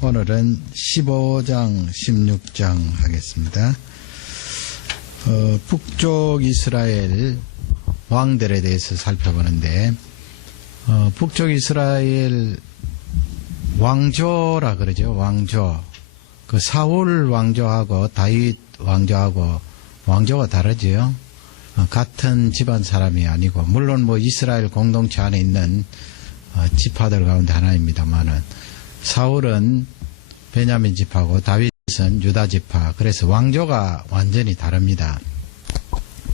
오늘은 15장, 16장 하겠습니다. 북쪽 이스라엘 왕들에 대해서 살펴보는데, 북쪽 이스라엘 왕조라 그러죠. 왕조. 그 사울 왕조하고 다윗 왕조하고 왕조가 다르죠. 같은 집안 사람이 아니고, 물론 뭐 이스라엘 공동체 안에 있는 지파들 가운데 하나입니다만은, 사울은 베냐민 지파고 다윗은 유다 지파. 그래서 왕조가 완전히 다릅니다.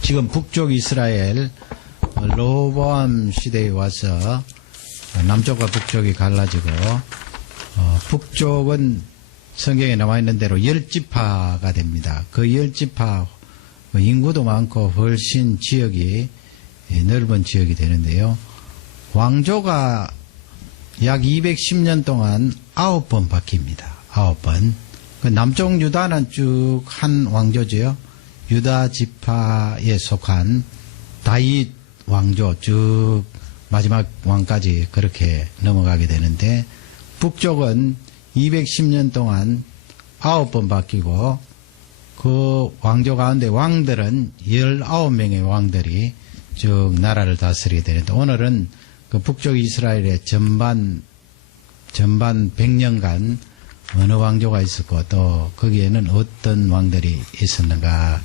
지금 북쪽 이스라엘 르호보암 시대에 와서 남쪽과 북쪽이 갈라지고, 북쪽은 성경에 나와 있는 대로 10지파가 됩니다. 그 10지파 인구도 많고 훨씬 지역이 넓은 지역이 되는데요. 왕조가 약 210년 동안 9번 바뀝니다. 9번. 그 남쪽 유다는 쭉 한 왕조죠. 유다 지파에 속한 다윗 왕조 쭉 마지막 왕까지 그렇게 넘어가게 되는데, 북쪽은 210년 동안 9번 바뀌고, 그 왕조 가운데 왕들은 19명의 왕들이 쭉 나라를 다스리게 되는데, 오늘은 그 북쪽 이스라엘의 전반 100년간 어느 왕조가 있었고, 또 거기에는 어떤 왕들이 있었는가.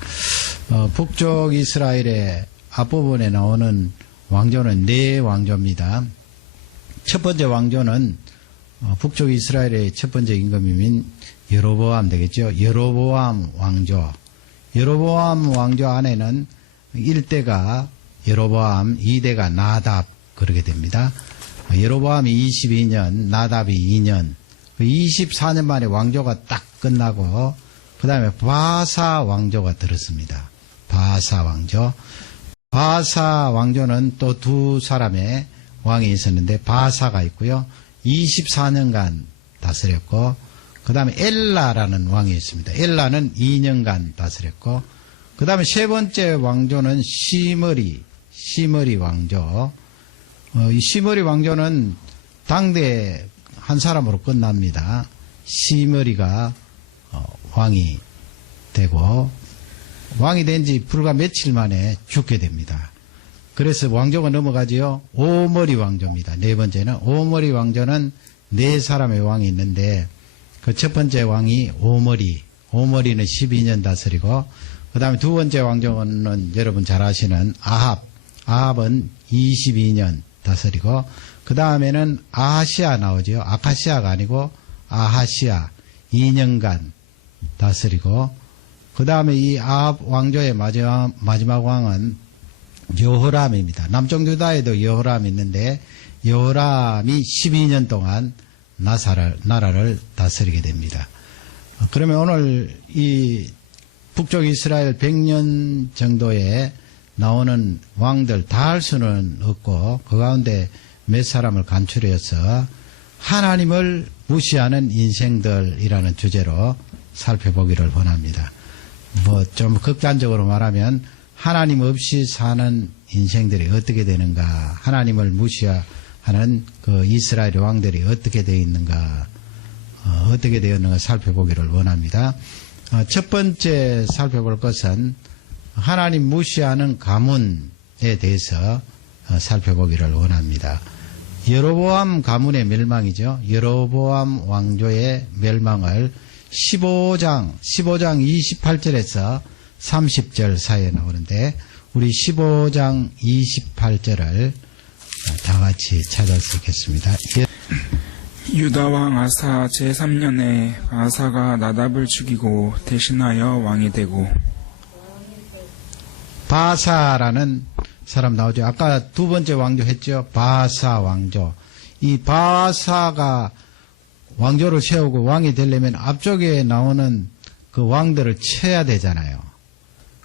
북쪽 이스라엘의 앞부분에 나오는 왕조는 4왕조입니다. 첫 번째 왕조는 북쪽 이스라엘의 첫 번째 임금인 여로보암 되겠죠. 여로보암 왕조. 여로보암 왕조 안에는 1대가 여로보암, 2대가 나답, 그렇게 됩니다. 여로보암이 22년, 나답이 2년, 24년 만에 왕조가 딱 끝나고, 그 다음에 바사 왕조가 들었습니다. 바사 왕조. 바사 왕조는 또 두 사람의 왕이 있었는데, 바사가 있고요. 24년간 다스렸고, 그 다음에 엘라라는 왕이 있습니다. 엘라는 2년간 다스렸고, 그 다음에 세 번째 왕조는 시므리 왕조. 이 시므리 왕조는 당대 한 사람으로 끝납니다. 시므리가 왕이 되고, 왕이 된 지 불과 며칠 만에 죽게 됩니다. 그래서 왕조가 넘어가지요. 오므리 왕조입니다. 네 번째는 오므리 왕조는 4사람의 왕이 있는데, 그 첫 번째 왕이 오므리는 12년 다스리고, 그 다음에 두 번째 왕조는 여러분 잘 아시는 아합은 22년 다스리고, 그 다음에는 아하시아 나오죠. 아카시아가 아니고 아하시아 2년간 다스리고, 그 다음에 이 아합 왕조의 마지막 왕은 여호람입니다. 남쪽 유다에도 여호람이 있는데, 여호람이 12년 동안 나라를 다스리게 됩니다. 그러면 오늘 이 북쪽 이스라엘 100년 정도에 나오는 왕들 다 할 수는 없고, 그 가운데 몇 사람을 간추려서 하나님을 무시하는 인생들이라는 주제로 살펴보기를 원합니다. 뭐 좀 극단적으로 말하면 하나님 없이 사는 인생들이 어떻게 되는가, 하나님을 무시하는 그 이스라엘 왕들이 어떻게 되어 있는가, 어떻게 되었는가 살펴보기를 원합니다. 첫 번째 살펴볼 것은 하나님 무시하는 가문에 대해서 살펴보기를 원합니다. 여로보암 가문의 멸망이죠. 여로보암 왕조의 멸망을 15장 28절에서 30절 사이에 나오는데, 우리 15장 28절을 다 같이 찾아서 읽겠습니다. 유다왕 아사 제3년에 아사가 나답을 죽이고 대신하여 왕이 되고. 바사라는 사람 나오죠. 아까 두 번째 왕조 했죠. 바사 왕조. 이 바사가 왕조를 세우고 왕이 되려면 앞쪽에 나오는 그 왕들을 쳐야 되잖아요.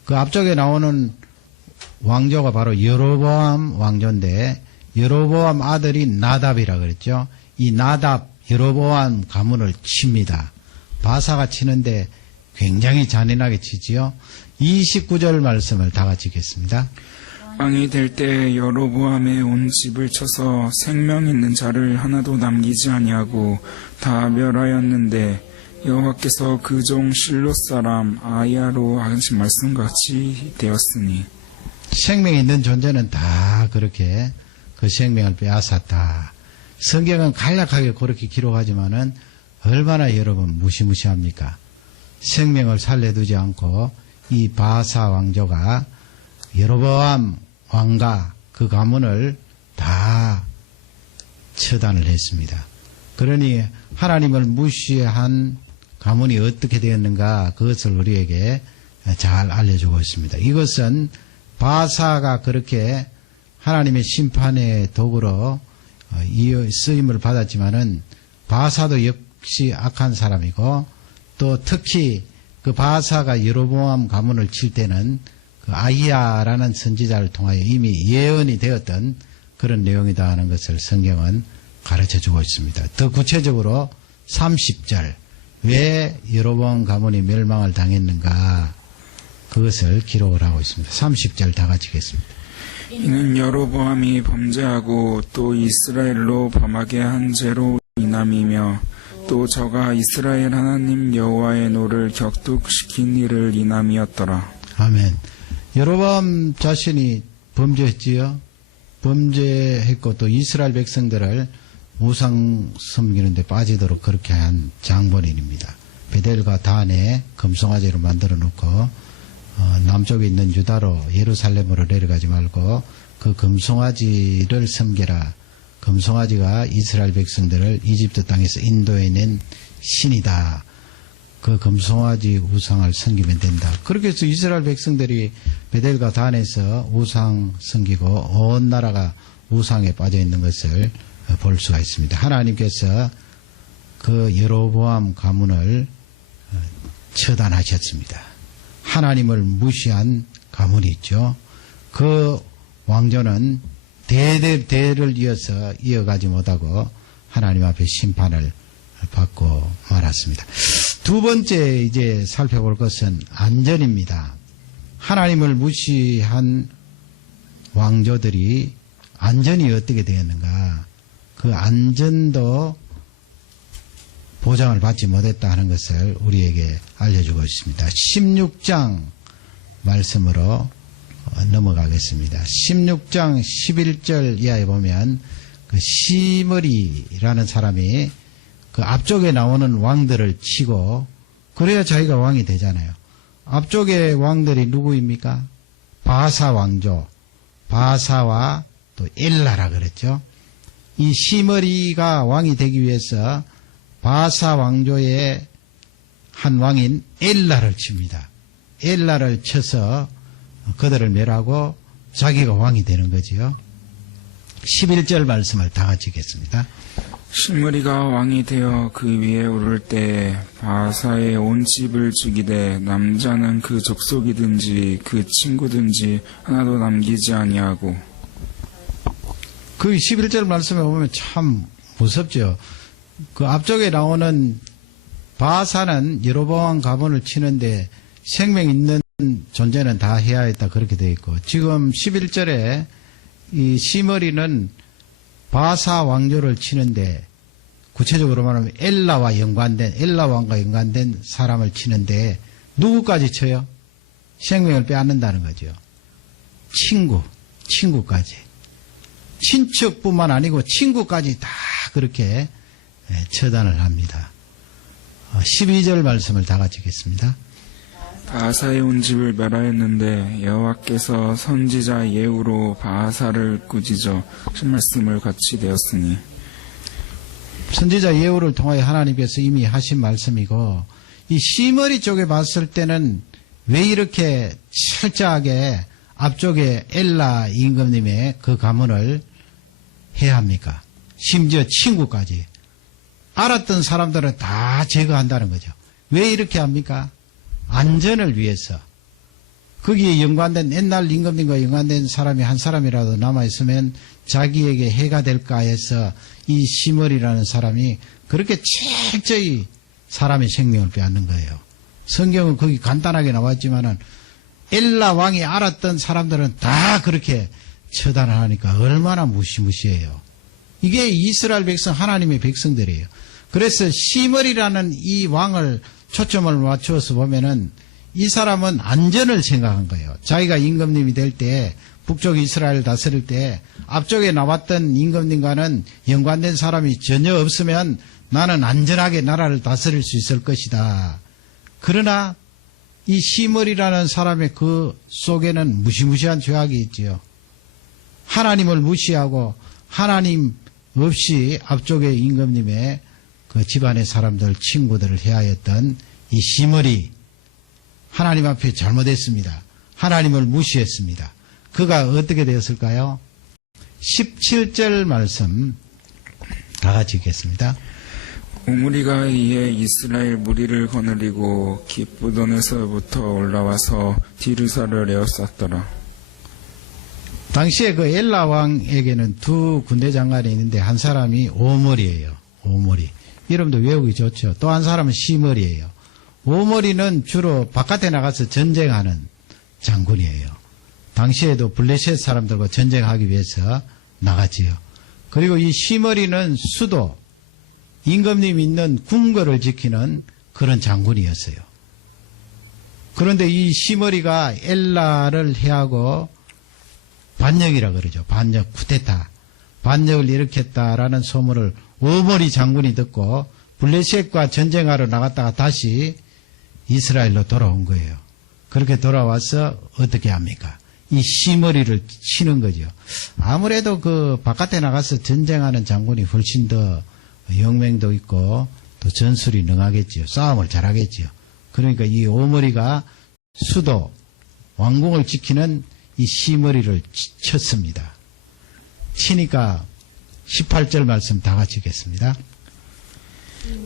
그 앞쪽에 나오는 왕조가 바로 여로보암 왕조인데, 여로보암 아들이 나답이라 그랬죠. 이 나답, 여로보암 가문을 칩니다. 바사가 치는데 굉장히 잔인하게 치지요. 29절 말씀을 다 같이 읽겠습니다. 왕이 될 때 여로보암의 온 집을 쳐서 생명 있는 자를 하나도 남기지 아니하고 다 멸하였는데 여호와께서 그 종 실로 사람 아이야로 하신 말씀같이 되었으니 생명 있는 존재는 다 그렇게 그 생명을 빼앗았다. 성경은 간략하게 그렇게 기록하지만은 얼마나 여러분 무시무시합니까? 생명을 살려두지 않고 이 바사 왕조가 여로보암 왕과 그 가문을 다 처단을 했습니다. 그러니 하나님을 무시한 가문이 어떻게 되었는가 그것을 우리에게 잘 알려주고 있습니다. 이것은 바사가 그렇게 하나님의 심판의 도구로 쓰임을 받았지만은 바사도 역시 악한 사람이고 또 특히 그 바사가 여로보암 가문을 칠 때는 그 아히야라는 선지자를 통하여 이미 예언이 되었던 그런 내용이다 하는 것을 성경은 가르쳐주고 있습니다. 더 구체적으로 30절 왜 여로보암 가문이 멸망을 당했는가 그것을 기록을 하고 있습니다. 30절 다 같이 읽겠습니다. 이는 여로보암이 범죄하고 또 이스라엘로 범하게 한 죄로 인함이며 또 저가 이스라엘 하나님 여호와의 노를 격tuk시킨 일을 인함이었더라. 아멘. 여로보암 자신이 범죄했지요. 범죄했고 또 이스라엘 백성들을 우상 섬기는 데 빠지도록 그렇게 한 장본인입니다. 베델과 단에 금송아지로 만들어 놓고 남쪽에 있는 유다로 예루살렘으로 내려가지 말고 그 금송아지를 섬겨라. 금송아지가 이스라엘 백성들을 이집트 땅에서 인도해낸 신이다. 그 금송아지 우상을 섬기면 된다. 그렇게 해서 이스라엘 백성들이 베델과 단에서 우상 섬기고 온 나라가 우상에 빠져 있는 것을 볼 수가 있습니다. 하나님께서 그 여로보암 가문을 처단하셨습니다. 하나님을 무시한 가문이 있죠. 그 왕조는 대를 이어서 이어가지 못하고 하나님 앞에 심판을 받고 말았습니다. 두 번째 이제 살펴볼 것은 안전입니다. 하나님을 무시한 왕조들이 안전이 어떻게 되었는가? 그 안전도 보장을 받지 못했다 하는 것을 우리에게 알려주고 있습니다. 16장 말씀으로 넘어가겠습니다. 16장 11절 이하에 보면 그 시므리라는 사람이 그 앞쪽에 나오는 왕들을 치고 그래야 자기가 왕이 되잖아요. 앞쪽에 왕들이 누구입니까? 바사 왕조, 바사와 또 엘라라 그랬죠. 이 시므리가 왕이 되기 위해서 바사 왕조의 한 왕인 엘라를 칩니다. 엘라를 쳐서 그들을 멸하고 자기가 왕이 되는 거지요. 11절 말씀을 다 같이 읽겠습니다. 시므리가 왕이 되어 그 위에 오를 때 바사의 온 집을 죽이되 남자는 그 족속이든지 그 친구든지 하나도 남기지 아니하고. 그 11절 말씀에 보면 참 무섭죠. 그 앞쪽에 나오는 바사는 여로보암 가문을 치는데 생명 있는 존재는 다 해야 했다 그렇게 되어 있고 지금 11절에 이 시므리는 바사 왕조를 치는데 구체적으로 말하면 엘라 왕과 연관된 사람을 치는데 누구까지 쳐요? 생명을 빼앗는다는 거죠. 친구까지. 친척뿐만 아니고 친구까지 다 그렇게 처단을 합니다. 12절 말씀을 다 같이 읽겠습니다. 바사의 온 집을 멸하였는데 여호와께서 선지자 예후로 바사를 꾸짖어 하신 말씀을 같이 되었으니. 선지자 예후를 통하여 하나님께서 이미 하신 말씀이고 이 시므리 쪽에 봤을 때는 왜 이렇게 철저하게 앞쪽에 엘라 임금님의 그 가문을 해야 합니까? 심지어 친구까지. 알았던 사람들은 다 제거한다는 거죠. 왜 이렇게 합니까? 안전을 위해서. 거기에 연관된 옛날 임금님과 연관된 사람이 한 사람이라도 남아있으면 자기에게 해가 될까 해서 이 시므리라는 사람이 그렇게 철저히 사람의 생명을 빼앗는 거예요. 성경은 거기 간단하게 나왔지만은 엘라 왕이 알았던 사람들은 다 그렇게 처단을 하니까 얼마나 무시무시해요. 이게 이스라엘 백성, 하나님의 백성들이에요. 그래서 시므리라는 이 왕을 초점을 맞추어서 보면은 이 사람은 안전을 생각한 거예요. 자기가 임금님이 될 때, 북쪽 이스라엘 다스릴 때 앞쪽에 나왔던 임금님과는 연관된 사람이 전혀 없으면 나는 안전하게 나라를 다스릴 수 있을 것이다. 그러나 이 시므리라는 사람의 그 속에는 무시무시한 죄악이 있지요. 하나님을 무시하고 하나님 없이 앞쪽에 임금님의 그 집안의 사람들, 친구들을 해하였던 이 시므리, 하나님 앞에 잘못했습니다. 하나님을 무시했습니다. 그가 어떻게 되었을까요? 17절 말씀 다 같이 읽겠습니다. 오므리가 이에 이스라엘 무리를 거느리고 기브돈에서부터 올라와서 디르사를 에워쌌더라. 당시에 그 엘라 왕에게는 두 군대 장관이 있는데 한 사람이 오므리예요. 오므리. 이름도 외우기 좋죠. 또 한 사람은 시므리예요. 오므리는 주로 바깥에 나가서 전쟁하는 장군이에요. 당시에도 블레셋 사람들과 전쟁하기 위해서 나갔지요. 그리고 이 시므리는 수도, 임금님이 있는 궁궐을 지키는 그런 장군이었어요. 그런데 이 시므리가 엘라를 해하고 반역이라 그러죠. 반역, 쿠데타. 반역을 일으켰다라는 소문을 오므리 장군이 듣고 블레셋과 전쟁하러 나갔다가 다시 이스라엘로 돌아온 거예요. 그렇게 돌아와서 어떻게 합니까? 이 시므리를 치는 거죠. 아무래도 그 바깥에 나가서 전쟁하는 장군이 훨씬 더 영맹도 있고 또 전술이 능하겠지요. 싸움을 잘하겠지요. 그러니까 이 오므리가 수도, 왕궁을 지키는 이 시므리를 쳤습니다. 치니까 18절 말씀 다 같이 읽겠습니다.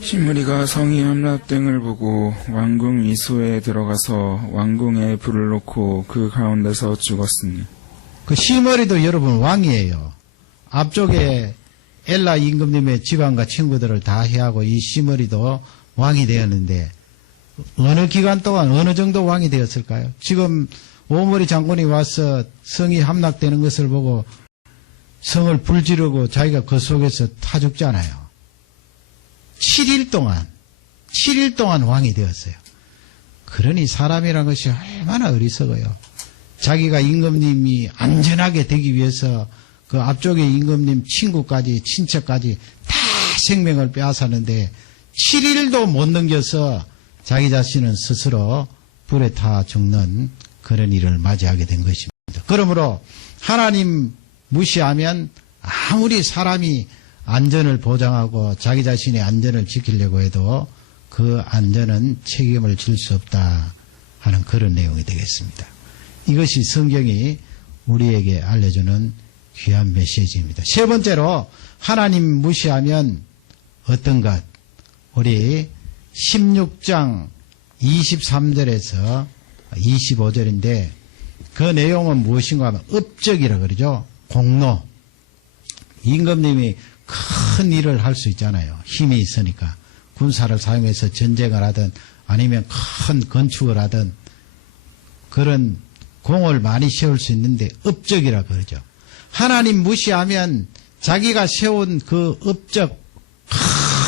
시므리가 성이 함락됨을 보고 왕궁 이소에 들어가서 왕궁에 불을 놓고 그 가운데서 죽었으니. 그 시므리도 여러분 왕이에요. 앞쪽에 엘라 임금님의 집안과 친구들을 다 해하고 이 시므리도 왕이 되었는데 어느 기간 동안 어느 정도 왕이 되었을까요? 지금 오므리 장군이 와서 성이 함락되는 것을 보고 성을 불지르고 자기가 그 속에서 타 죽잖아요. 7일 동안 왕이 되었어요. 그러니 사람이란 것이 얼마나 어리석어요. 자기가 임금님이 안전하게 되기 위해서 그 앞쪽에 임금님 친구까지 친척까지 다 생명을 빼앗았는데 7일도 못 넘겨서 자기 자신은 스스로 불에 타 죽는 그런 일을 맞이하게 된 것입니다. 그러므로 하나님 무시하면 아무리 사람이 안전을 보장하고 자기 자신의 안전을 지키려고 해도 그 안전은 책임을 질 수 없다 하는 그런 내용이 되겠습니다. 이것이 성경이 우리에게 알려주는 귀한 메시지입니다. 세 번째로 하나님 무시하면 어떤 것? 우리 16장 23절에서 25절인데 그 내용은 무엇인가 하면 업적이라 그러죠. 공로. 임금님이 큰 일을 할 수 있잖아요. 힘이 있으니까. 군사를 사용해서 전쟁을 하든 아니면 큰 건축을 하든 그런 공을 많이 세울 수 있는데 업적이라 그러죠. 하나님 무시하면 자기가 세운 그 업적,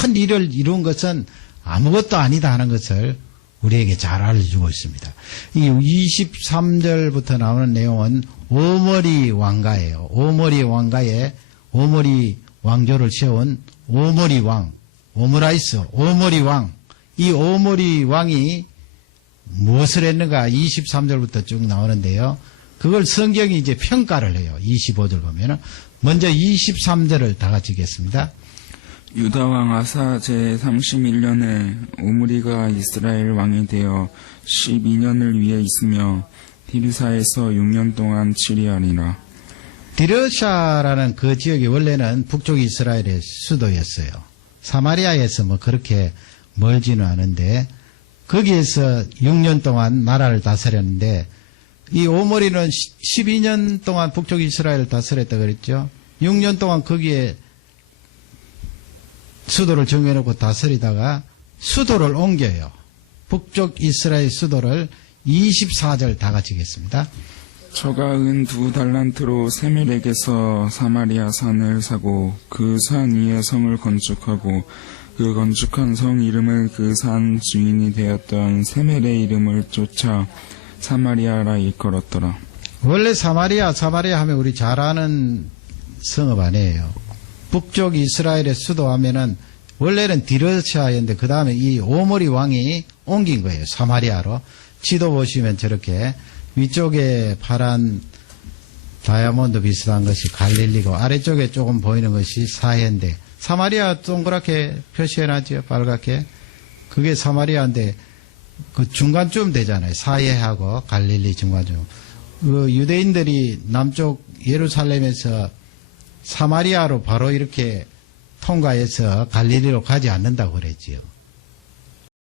큰 일을 이룬 것은 아무것도 아니다 하는 것을 우리에게 잘 알려주고 있습니다. 이 23절부터 나오는 내용은 오므리 왕가예요. 오므리 왕가에 오므리 왕조를 세운 오므리 왕, 오므라이스, 오므리 왕. 이 오므리 왕이 무엇을 했는가 23절부터 쭉 나오는데요. 그걸 성경이 이제 평가를 해요. 25절 보면은. 먼저 23절을 다 같이 읽겠습니다. 유다왕 아사 제31년에 오므리가 이스라엘 왕이 되어 12년을 위해 있으며 디르사에서 6년 동안 치리하니라. 디르샤라는 그 지역이 원래는 북쪽 이스라엘의 수도였어요. 사마리아에서 뭐 그렇게 멀지는 않은데 거기에서 6년 동안 나라를 다스렸는데 이 오므리는 12년 동안 북쪽 이스라엘을 다스렸다 그랬죠. 6년 동안 거기에 수도를 정해놓고 다스리다가 수도를 옮겨요. 북쪽 이스라엘 수도를 24절 다 같이 읽겠습니다. 저가 은 2달란트로 세멜에게서 사마리아 산을 사고 그 산 위에 성을 건축하고 그 건축한 성 이름을 그 산 주인이 되었던 세멜의 이름을 쫓아 사마리아라 일컬었더라. 원래 사마리아 하면 우리 잘 아는 성읍 아니에요. 북쪽 이스라엘의 수도 하면은 원래는 디르샤였는데 그 다음에 이 오므리 왕이 옮긴 거예요. 사마리아로. 지도 보시면 저렇게 위쪽에 파란 다이아몬드 비슷한 것이 갈릴리고 아래쪽에 조금 보이는 것이 사해인데 사마리아 동그랗게 표시해놨죠. 빨갛게. 그게 사마리아인데 그 중간쯤 되잖아요. 사해하고 갈릴리 중간쯤. 그 유대인들이 남쪽 예루살렘에서 사마리아로 바로 이렇게 통과해서 갈릴리로 가지 않는다고 그랬지요.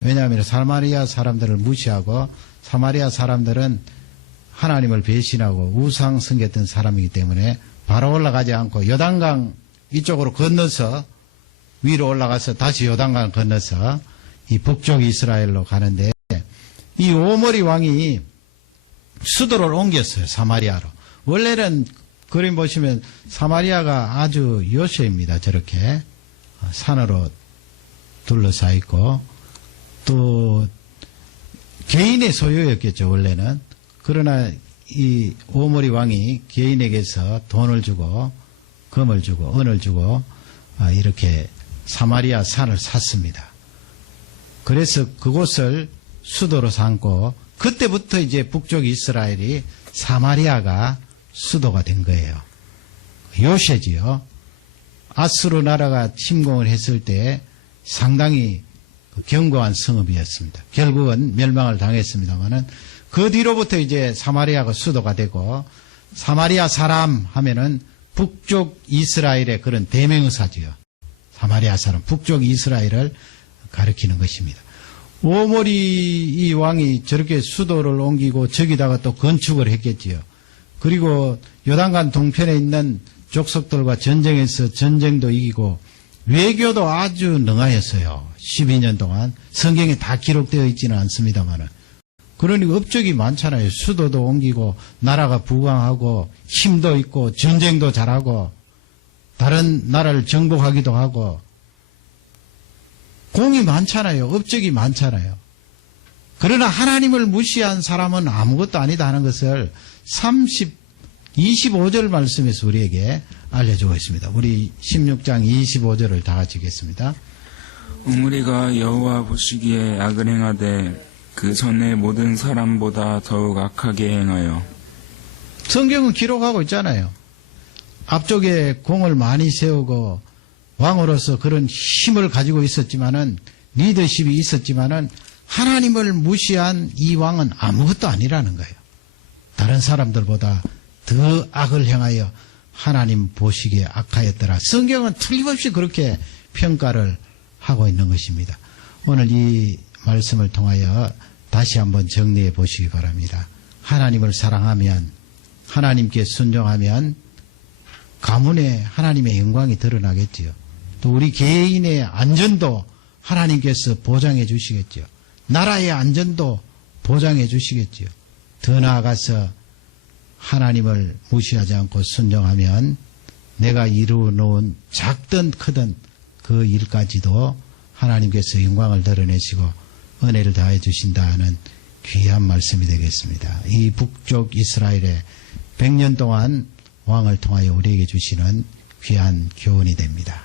왜냐하면 사마리아 사람들을 무시하고 사마리아 사람들은 하나님을 배신하고 우상 섬겼던 사람이기 때문에 바로 올라가지 않고 요단강 이쪽으로 건너서 위로 올라가서 다시 요단강 건너서 이 북쪽 이스라엘로 가는데 이 오므리 왕이 수도를 옮겼어요. 사마리아로. 원래는 그림 보시면 사마리아가 아주 요새입니다. 저렇게 산으로 둘러싸 있고 또 개인의 소유였겠죠. 원래는. 그러나 이 오므리 왕이 개인에게서 돈을 주고 금을 주고 은을 주고 이렇게 사마리아 산을 샀습니다. 그래서 그곳을 수도로 삼고 그때부터 이제 북쪽 이스라엘이 사마리아가 수도가 된 거예요. 요새지요. 아수르 나라가 침공을 했을 때 상당히 견고한 성읍이었습니다. 결국은 멸망을 당했습니다만은 그 뒤로부터 이제 사마리아가 수도가 되고 사마리아 사람 하면은 북쪽 이스라엘의 그런 대명사지요. 사마리아 사람, 북쪽 이스라엘을 가리키는 것입니다. 오므리 이 왕이 저렇게 수도를 옮기고 저기다가 또 건축을 했겠지요. 그리고 요단강 동편에 있는 족속들과 전쟁에서 전쟁도 이기고 외교도 아주 능하였어요. 12년 동안. 성경에 다 기록되어 있지는 않습니다만은. 그러니까 업적이 많잖아요. 수도도 옮기고 나라가 부강하고 힘도 있고 전쟁도 잘하고 다른 나라를 정복하기도 하고 공이 많잖아요. 업적이 많잖아요. 그러나 하나님을 무시한 사람은 아무것도 아니다 하는 것을 25절 말씀에서 우리에게 알려주고 있습니다. 우리 16장 25절을 다 같이 읽겠습니다. 오므리가 여호와 보시기에 악을 행하되 그 전에 모든 사람보다 더욱 악하게 행하여. 성경은 기록하고 있잖아요. 앞쪽에 공을 많이 세우고 왕으로서 그런 힘을 가지고 있었지만은 리더십이 있었지만은 하나님을 무시한 이 왕은 아무것도 아니라는 거예요. 다른 사람들보다 더 악을 행하여 하나님 보시기에 악하였더라. 성경은 틀림없이 그렇게 평가를 하고 있는 것입니다. 오늘 이 말씀을 통하여 다시 한번 정리해 보시기 바랍니다. 하나님을 사랑하면 하나님께 순종하면 가문에 하나님의 영광이 드러나겠지요. 또 우리 개인의 안전도 하나님께서 보장해 주시겠지요. 나라의 안전도 보장해 주시겠지요. 더 나아가서 하나님을 무시하지 않고 순종하면 내가 이루어 놓은 작든 크든 그 일까지도 하나님께서 영광을 드러내시고 은혜를 다해 주신다는 귀한 말씀이 되겠습니다. 이 북쪽 이스라엘의 100년 동안 왕을 통하여 우리에게 주시는 귀한 교훈이 됩니다.